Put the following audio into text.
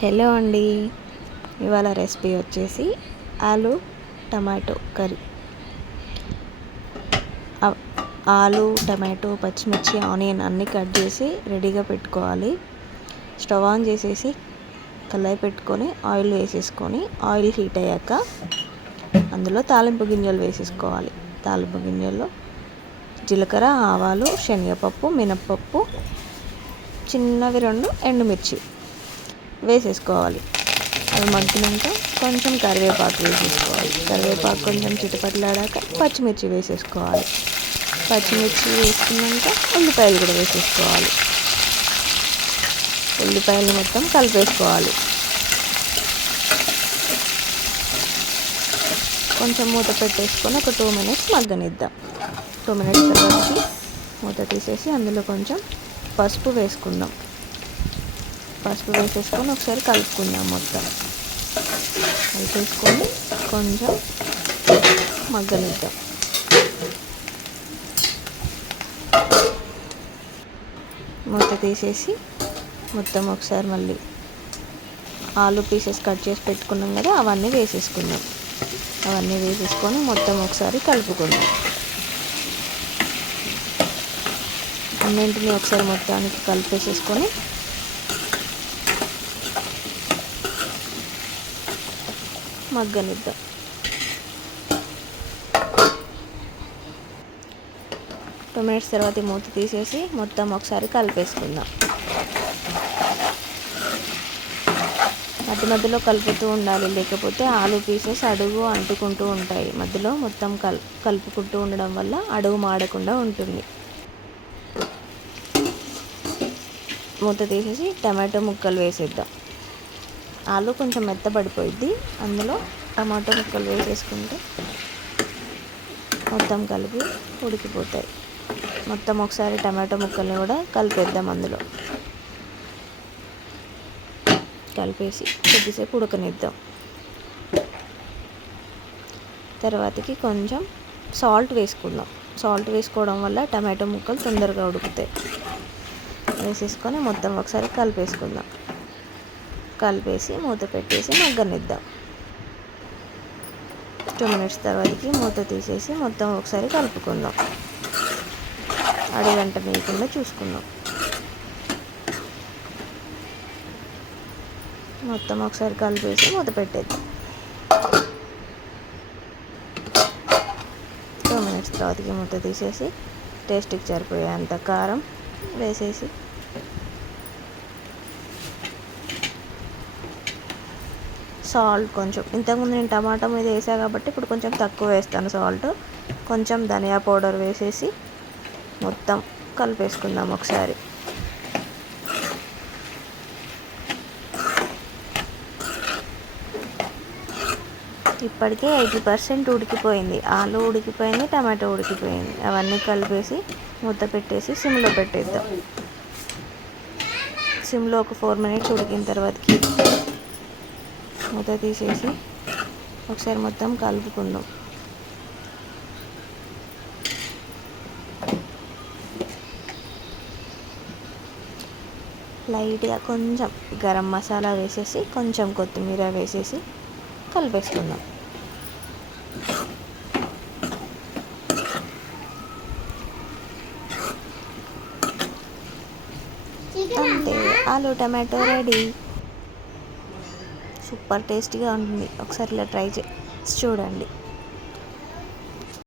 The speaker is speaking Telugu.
హలో అండి. ఇవాళ రెసిపీ వచ్చేసి aloo tomato curry. Aloo tomato పచ్చిమిర్చి ఆనియన్ అన్నీ కట్ చేసి రెడీగా పెట్టుకోవాలి. స్టవ్ ఆన్ చేసేసి కళాయి పెట్టుకొని ఆయిల్ వేసేసుకొని ఆయిల్ హీట్ అయ్యాక అందులో తాలింపు గింజలు వేసేసుకోవాలి. తాలింపు గింజల్లో జీలకర్ర ఆవాలు శనగపప్పు మినప్పప్పు చిన్నవి రెండు ఎండుమిర్చి. వేసేసుకోవాలి. అవి మగ్గినాక కొంచెం కరివేపాకు వేసేసుకోవాలి. కరివేపాకు కొంచెం చిటపట్లాడాక పచ్చిమిర్చి వేసేసుకోవాలి. పచ్చిమిర్చి వేసుకున్నాక ఉల్లిపాయలు కూడా వేసేసుకోవాలి. ఉల్లిపాయలు మొత్తం కలిపేసుకోవాలి. కొంచెం మూత పెట్టేసుకొని ఒక టూ మినిట్స్ మగ్గనిద్దాం. టూ మినిట్స్ తర్వాత మూత తీసేసి అందులో కొంచెం పసుపు వేసుకుందాం. పసుపు వేసేసుకొని ఒకసారి కలుపుకుందాం మొత్తం. కలిపేసుకొని కొంచెం మగ్గనిద్దాం. మూత తీసేసి మొత్తం ఒకసారి మళ్ళీ ఆలు పీసెస్ కట్ చేసి పెట్టుకున్నాం కదా అవన్నీ వేసేసుకుందాం. అవన్నీ వేసేసుకొని మొత్తం ఒకసారి కలుపుకుందాం. అన్నింటినీ ఒకసారి మొత్తానికి కలిపేసేసుకొని మగ్గనిద్దాం. టూ మినిట్స్ తర్వాత మూత తీసేసి మొత్తం ఒకసారి కలిపేసుకుందాం. మధ్య మధ్యలో కలుపుతూ ఉండాలి. లేకపోతే ఆలు పీసెస్ అడుగు అంటుకుంటూ ఉంటాయి. మధ్యలో మొత్తం కల్ కలుపుకుంటూ ఉండడం వల్ల అడుగు మాడకుండా ఉంటుంది. మూత తీసేసి టమాటో ముక్కలు వేసేద్దాం. ఆలు కొంచెం మెత్తబడిపోయిద్ది. అందులో టమాటో ముక్కలు వేసేసుకుంటే మొత్తం కలిపి ఉడికిపోతాయి. మొత్తం ఒకసారి టమాటో ముక్కల్ని కూడా కలిపేద్దాం అందులో. కలిపేసి కొద్దిసేపు ఉడకనిద్దాం. తర్వాతకి కొంచెం సాల్ట్ వేసుకుందాం. సాల్ట్ వేసుకోవడం వల్ల టమాటో ముక్కలు తొందరగా ఉడుకుతాయి. వేసేసుకొని మొత్తం ఒకసారి కలిపేసుకుందాం. కలిపేసి మూత పెట్టేసి మగ్గనిద్దాం. టూ మినిట్స్ తర్వాతకి మూత తీసేసి మొత్తం ఒకసారి కలుపుకుందాం. అడి వెంట వేయకుండా చూసుకుందాం. మొత్తం ఒకసారి కలిపేసి మూత పెట్టేద్దాం. టూ మినిట్స్ తర్వాతకి మూత తీసేసి టేస్ట్కి సరిపోయేంత కారం వేసేసి సాల్ట్ కొంచెం. ఇంతకుముందు నేను టమాటా మీద వేసా కాబట్టి ఇప్పుడు కొంచెం తక్కువ వేస్తాను సాల్ట్. కొంచెం ధనియా పౌడర్ వేసేసి మొత్తం కలిపేసుకుందాం ఒకసారి. ఇప్పటికే ఎయిటీ పర్సెంట్ ఉడికిపోయింది. ఆలు ఉడికిపోయింది టమాటో ఉడికిపోయింది. అవన్నీ కలిపేసి మూత పెట్టేసి సిమ్లో పెట్టేద్దాం. సిమ్లో ఒక ఫోర్ మినిట్స్ ఉడికిన తర్వాతకి మూత తీసేసి ఒకసారి మొత్తం కలుపుకుందాం. లైట్గా కొంచెం గరం మసాలా వేసేసి కొంచెం కొత్తిమీర వేసేసి కలిపేసుకుందాం. అంతే ఆలు టమాటో రెడీ. సూపర్ టేస్టీగా ఉంటుంది. ఒకసారి ఇలా ట్రై చేసి చూడండి.